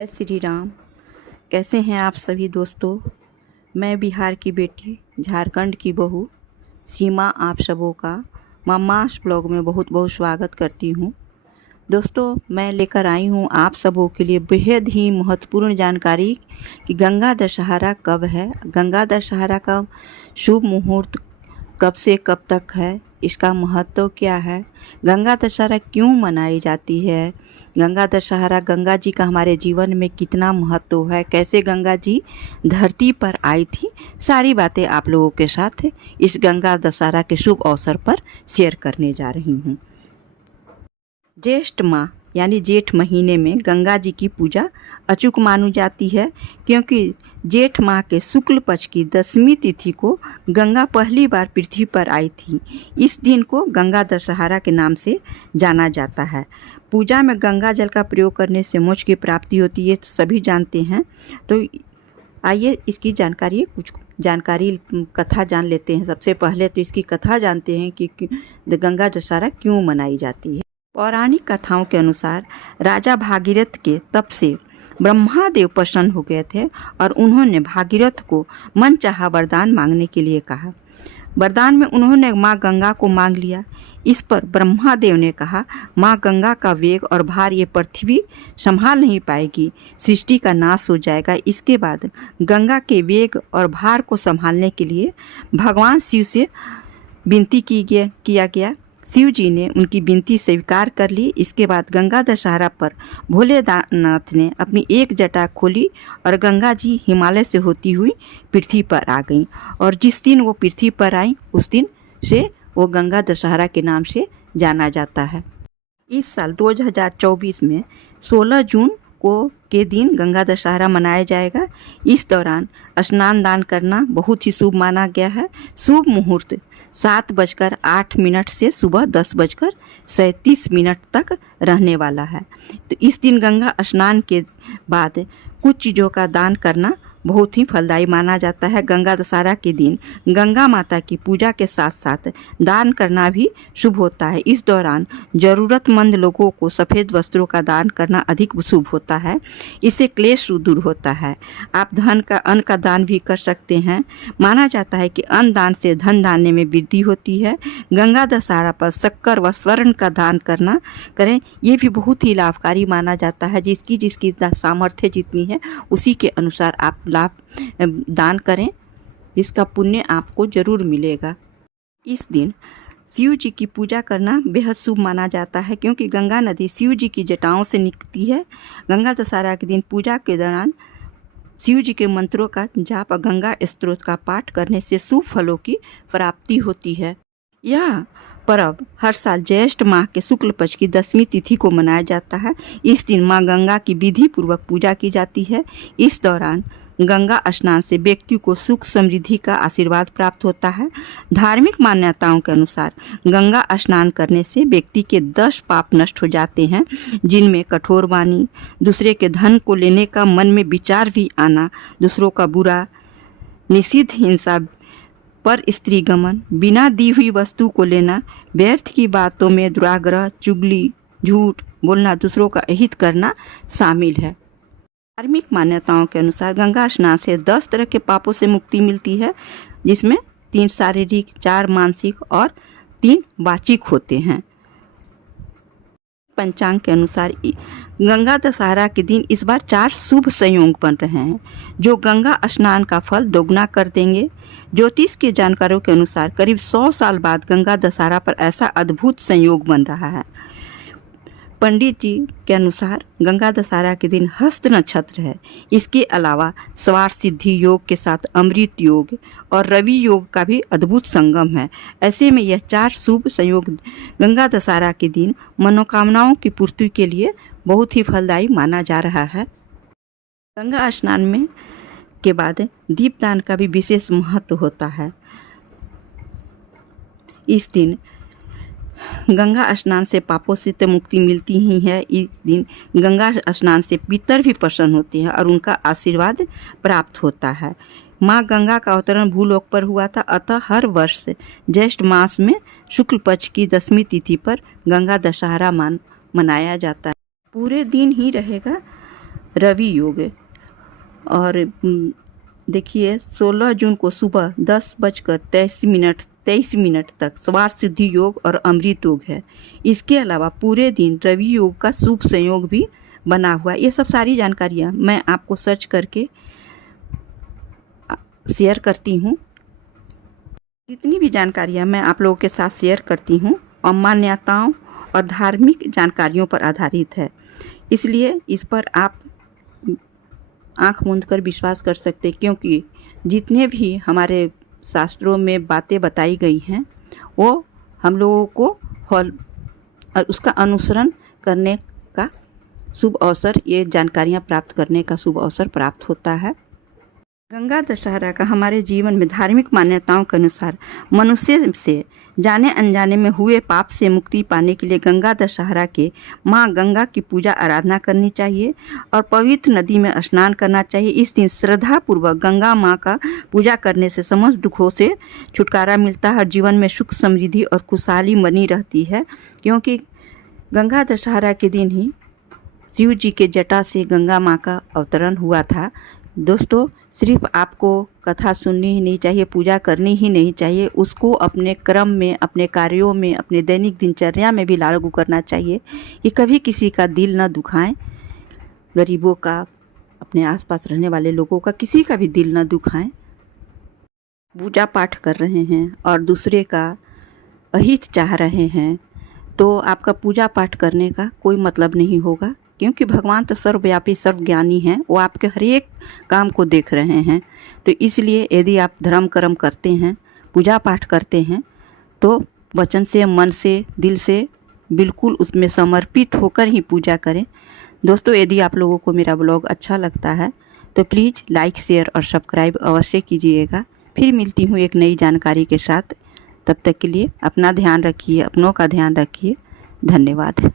जय श्री राम। कैसे हैं आप सभी दोस्तों। मैं बिहार की बेटी, झारखंड की बहू सीमा आप सबों का मामास ब्लॉग में बहुत बहुत स्वागत करती हूं। दोस्तों, मैं लेकर आई हूं आप सबों के लिए बेहद ही महत्वपूर्ण जानकारी कि गंगा दशहरा कब है, गंगा दशहरा का शुभ मुहूर्त कब से कब तक है, इसका महत्व क्या है, गंगा दशहरा क्यों मनाई जाती है, गंगा दशहरा गंगा जी का हमारे जीवन में कितना महत्व है, कैसे गंगा जी धरती पर आई थी, सारी बातें आप लोगों के साथ इस गंगा दशहरा के शुभ अवसर पर शेयर करने जा रही हूँ। ज्येष्ठ माह यानी जेठ महीने में गंगा जी की पूजा अचूक मानी जाती है, क्योंकि जेठ माह के शुक्ल पक्ष की 10वीं तिथि को गंगा पहली बार पृथ्वी पर आई थी। इस दिन को गंगा दशहरा के नाम से जाना जाता है। पूजा में गंगा जल का प्रयोग करने से मोक्ष की प्राप्ति होती है, तो सभी जानते हैं। तो आइए इसकी कुछ जानकारी कथा जान लेते हैं। सबसे पहले तो इसकी कथा जानते हैं कि गंगा दशहरा क्यों मनाई जाती है। पौराणिक कथाओं के अनुसार राजा भागीरथ के तप से ब्रह्मादेव प्रसन्न हो गए थे और उन्होंने भागीरथ को मनचाहा वरदान मांगने के लिए कहा। वरदान में उन्होंने माँ गंगा को मांग लिया। इस पर ब्रह्मादेव ने कहा, माँ गंगा का वेग और भार ये पृथ्वी संभाल नहीं पाएगी, सृष्टि का नाश हो जाएगा। इसके बाद गंगा के वेग और भार को संभालने के लिए भगवान शिव से विनती किया गया। शिव जी ने उनकी विनती स्वीकार कर ली। इसके बाद गंगा दशहरा पर भोलेनाथ ने अपनी एक जटा खोली और गंगा जी हिमालय से होती हुई पृथ्वी पर आ गईं, और जिस दिन वो पृथ्वी पर आई उस दिन से वो गंगा दशहरा के नाम से जाना जाता है। इस साल 2024 में 16 जून के दिन गंगा दशहरा मनाया जाएगा। इस दौरान स्नान दान करना बहुत ही शुभ माना गया है। शुभ मुहूर्त 7:08 से सुबह 10:37 तक रहने वाला है। तो इस दिन गंगा स्नान के बाद कुछ चीज़ों का दान करना बहुत ही फलदायी माना जाता है। गंगा दशहरा के दिन गंगा माता की पूजा के साथ साथ दान करना भी शुभ होता है। इस दौरान ज़रूरतमंद लोगों को सफ़ेद वस्त्रों का दान करना अधिक शुभ होता है। इससे क्लेश दूर होता है। आप अन्न का दान भी कर सकते हैं। माना जाता है कि अन्न दान से धन दाने में वृद्धि होती है। गंगा दशहरा पर शक्कर व स्वर्ण का दान करें, ये भी बहुत ही लाभकारी माना जाता है। जिसकी सामर्थ्य जितनी है उसी के अनुसार आप दान करें, जिसका पुण्य आपको जरूर मिलेगा। इस दिन शिव जी की पूजा करना बेहद शुभ माना जाता है, क्योंकि गंगा नदी शिव जी की जटाओं से निकलती है। गंगा दशहरा के दिन पूजा के दौरान शिव जी के मंत्रों का जाप और गंगा स्तोत्र का पाठ करने से शुभ फलों की प्राप्ति होती है। यह पर्व हर साल ज्येष्ठ माह के शुक्ल पक्ष की 10वीं तिथि को मनाया जाता है। इस दिन माँ गंगा की विधि पूर्वक पूजा की जाती है। इस दौरान गंगा स्नान से व्यक्ति को सुख समृद्धि का आशीर्वाद प्राप्त होता है। धार्मिक मान्यताओं के अनुसार गंगा स्नान करने से व्यक्ति के 10 पाप नष्ट हो जाते हैं, जिनमें कठोर वाणी, दूसरे के धन को लेने का मन में विचार भी आना, दूसरों का बुरा, निषिद्ध हिंसा, पर स्त्री गमन, बिना दी हुई वस्तु को लेना, व्यर्थ की बातों में दुराग्रह, चुगली, झूठ बोलना, दूसरों का अहित करना शामिल है। धार्मिक मान्यताओं के अनुसार गंगा स्नान से 10 तरह के पापों से मुक्ति मिलती है, जिसमें 3 शारीरिक, 4 मानसिक और 3 वाचिक होते हैं। पंचांग के अनुसार गंगा दशहरा के दिन इस बार 4 शुभ संयोग बन रहे हैं, जो गंगा स्नान का फल दोगुना कर देंगे। ज्योतिष के जानकारों के अनुसार करीब 100 साल बाद गंगा दशहरा पर ऐसा अद्भुत संयोग बन रहा है। पंडित जी के अनुसार गंगा दशहरा के दिन हस्त नक्षत्र है। इसके अलावा स्वार सिद्धि योग के साथ अमृत योग और रवि योग का भी अद्भुत संगम है। ऐसे में यह 4 शुभ संयोग गंगा दशहरा के दिन मनोकामनाओं की पूर्ति के लिए बहुत ही फलदायी माना जा रहा है। गंगा स्नान में के बाद दीपदान का भी विशेष महत्व होता है। इस दिन गंगा स्नान से पापों से तो मुक्ति मिलती ही है। इस दिन गंगा स्नान से पितर भी प्रसन्न होते हैं और उनका आशीर्वाद प्राप्त होता है। माँ गंगा का अवतरण भूलोक पर हुआ था, अतः हर वर्ष ज्येष्ठ मास में शुक्ल पक्ष की 10वीं तिथि पर गंगा दशहरा मनाया जाता है। पूरे दिन ही रहेगा रवि योग है। और देखिए 16 जून को सुबह 10:23 तक स्वार सिद्धि योग और अमृत योग है। इसके अलावा पूरे दिन रवि योग का शुभ संयोग भी बना हुआ है। ये सब सारी जानकारियाँ मैं आपको सर्च करके शेयर करती हूँ। जितनी भी जानकारियाँ मैं आप लोगों के साथ शेयर करती हूँ और मान्यताओं और धार्मिक जानकारियों पर आधारित है, इसलिए इस पर आप आँख मूंद कर विश्वास कर सकते, क्योंकि जितने भी हमारे शास्त्रों में बातें बताई गई हैं वो हम लोगों को उसका अनुसरण करने का शुभ अवसर, ये जानकारियाँ प्राप्त करने का शुभ अवसर प्राप्त होता है। गंगा दशहरा का हमारे जीवन में धार्मिक मान्यताओं के अनुसार मनुष्य से जाने अनजाने में हुए पाप से मुक्ति पाने के लिए गंगा दशहरा के माँ गंगा की पूजा आराधना करनी चाहिए और पवित्र नदी में स्नान करना चाहिए। इस दिन श्रद्धापूर्वक गंगा माँ का पूजा करने से समस्त दुखों से छुटकारा मिलता है और जीवन में सुख समृद्धि और खुशहाली बनी रहती है, क्योंकि गंगा दशहरा के दिन ही शिव जी के जटा से गंगा माँ का अवतरण हुआ था। दोस्तों, सिर्फ आपको कथा सुननी ही नहीं चाहिए, पूजा करनी ही नहीं चाहिए, उसको अपने क्रम में, अपने कार्यों में, अपने दैनिक दिनचर्या में भी लागू करना चाहिए। ये कभी किसी का दिल न दुखाएं, गरीबों का, अपने आसपास रहने वाले लोगों का, किसी का भी दिल न दुखाएं। पूजा पाठ कर रहे हैं और दूसरे का अहित चाह रहे हैं तो आपका पूजा पाठ करने का कोई मतलब नहीं होगा, क्योंकि भगवान तो सर्वव्यापी सर्वज्ञानी हैं, वो आपके हर एक काम को देख रहे हैं। तो इसलिए यदि आप धर्म कर्म करते हैं, पूजा पाठ करते हैं, तो वचन से, मन से, दिल से बिल्कुल उसमें समर्पित होकर ही पूजा करें। दोस्तों, यदि आप लोगों को मेरा ब्लॉग अच्छा लगता है तो प्लीज़ लाइक, शेयर और सब्सक्राइब अवश्य कीजिएगा। फिर मिलती हूँ एक नई जानकारी के साथ। तब तक के लिए अपना ध्यान रखिए, अपनों का ध्यान रखिए। धन्यवाद।